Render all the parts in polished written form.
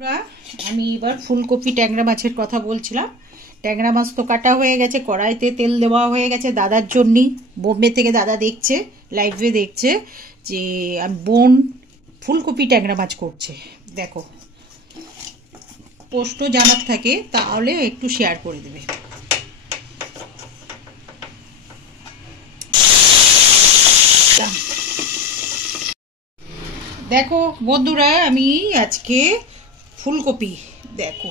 আমি এবার ফুলকপি ট্যাংরা মাছের কথা বলছিলাম। ট্যাংরা মাছ তো কাটা হয়ে গেছে, কড়াইতে তেল দেওয়া হয়ে গেছে দাদার জন্যই। বোম্বে থেকে দাদা দেখছে, লাইভে দেখছে যে বোন ফুলকপি ট্যাংরা মাছ করছে। দেখো, পোস্টও জানার থাকে তাহলে একটু শেয়ার করে দেবে। দেখো বন্ধুরা, আমি আজকে ফুলকপি, দেখো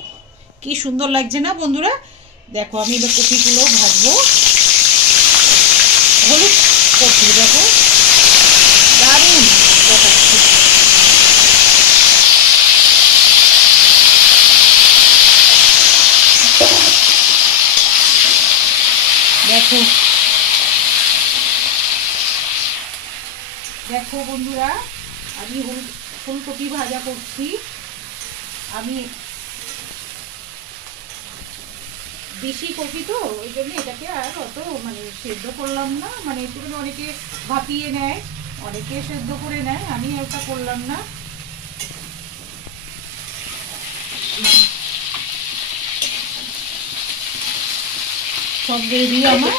কি সুন্দর লাগছে না বন্ধুরা। দেখো আমি এবার কপিগুলো ভাজবো, হলুদ করছি, দেখো দারুণ দেখাচ্ছে। দেখো দেখো বন্ধুরা, আমি ফুলকপি ভাজা করছি। আমি দেশি কপি তো ওই জন্য এটাকে আর অত সেদ্ধ করলাম না, একটুখানি অনেকে ভাপিয়ে নেয়, অনেকে সেদ্ধ করে নেয়, আমি ওটা করলাম না। সব রেডি আমার।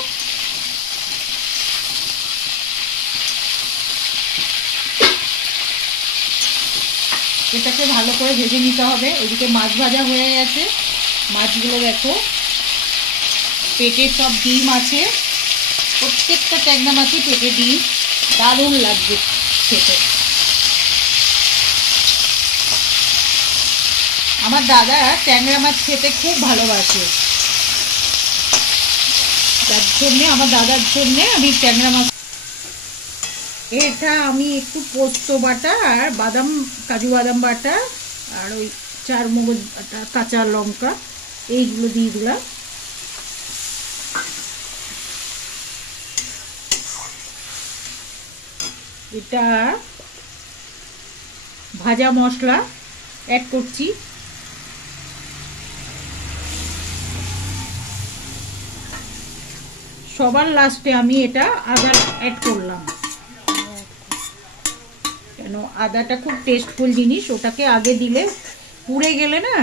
এটাকে ভালো করে ভেজে নিতে হবে। এদিকে মাছ ভাজা হয়ে গেছে। মাছগুলো দেখো, পেটে সব ডিম আছে, প্রত্যেকটা ট্যাংরা মাছই পেটে ডিম, দারুণ লাগবে খেতে। আমার দাদা ট্যাংরা মাছ খেতে খুব ভালোবাসে, তার জন্যে আমার দাদার জন্যে আমি ট্যাংরা মাছ। এটা আমি একটু পোস্ত বাটা আর বাদাম, কাজু বাদাম বাটা আর ওই চার মগজ বাটা, কাঁচা লঙ্কা এইগুলো দিয়ে দিলাম। এটা ভাজা মশলা অ্যাড করছি। সবার লাস্টে আমি এটা আদা অ্যাড করলাম, কেন আদাটা খুব টেস্টফুল জিনিস, ওটাকে আগে দিলে পুড়ে গেলে না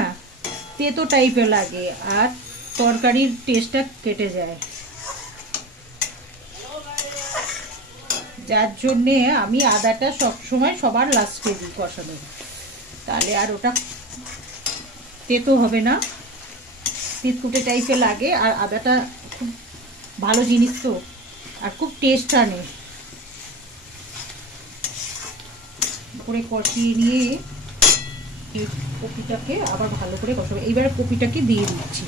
তেতো টাইপের লাগে আর তরকারির টেস্টটা কেটে যায়, যার জন্যে আমি আদাটা সবসময় সবার লাস্টে দিই কষানো, তাহলে আর ওটা তেতো হবে না, তিতকুটে টাইপের লাগে। আর আদাটা খুব ভালো জিনিস তো, আর খুব টেস্ট আনে। করে কষিয়ে নিয়ে এই কপিটাকে আবার ভালো করে কষাবো। এইবারে কপিটাকে দিয়ে দিচ্ছি।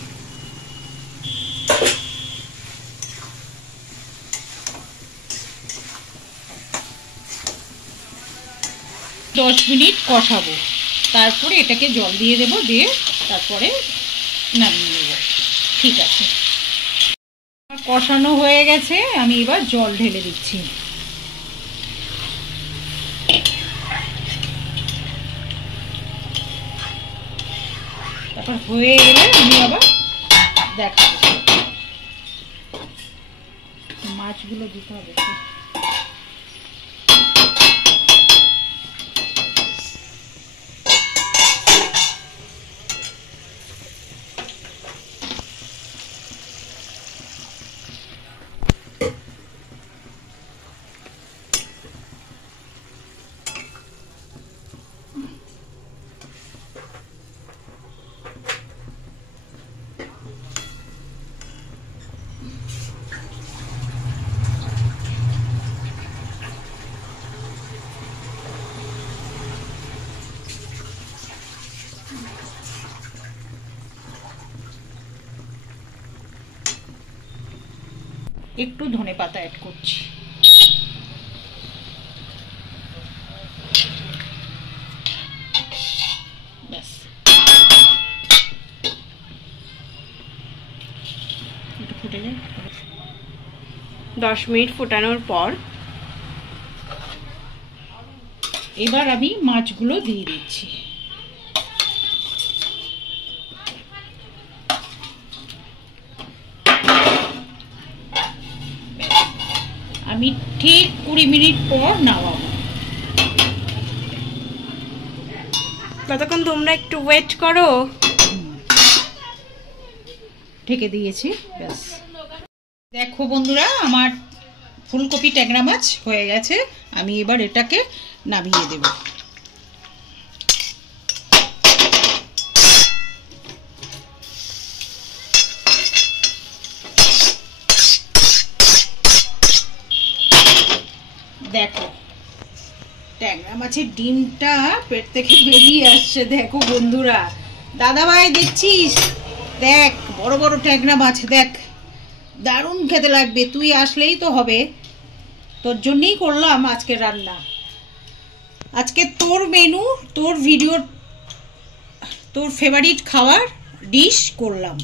দশ মিনিট কষাবো, তারপরে এটাকে জল দিয়ে দেবো, দিয়ে তারপরে নামিয়ে নেব। ঠিক আছে, কষানো হয়ে গেছে, আমি এবার জল ঢেলে দিচ্ছি। তারপর হয়ে গেলে আমি আবার দেখাবো। মাছগুলো দিতে হবে। একটু ধনে পাতা অ্যাড করছি। ব্যাস, 10 মিনিট ফোটানোর পর এবার আমি মাছগুলো দিয়ে দিচ্ছি। আমি ঠিক 20 মিনিট পর নামাবো। ততক্ষণ তোমরা একটু ওয়েট করো। ঢেকে দিয়েছি, ব্যাস। দেখো বন্ধুরা, আমার ফুলকপি ট্যাংরা মাছ হয়ে গেছে। আমি এবার এটাকে নামিয়ে দেব। দেখো ট্যাংরা মাছের ডিমটা পেট থেকে বেরিয়ে আসছে। দেখো বন্ধুরা, দাদা ভাই দেখছিস? দেখ বড় বড় ট্যাংরা মাছ, দেখ দারুণ খেতে লাগবে। তুই আসলেই তো হবে, তোর জন্যই করলাম আজকে রান্না। আজকে তোর মেনু, তোর ভিডিও, তোর ফেভারিট খাবার ডিশ করলাম।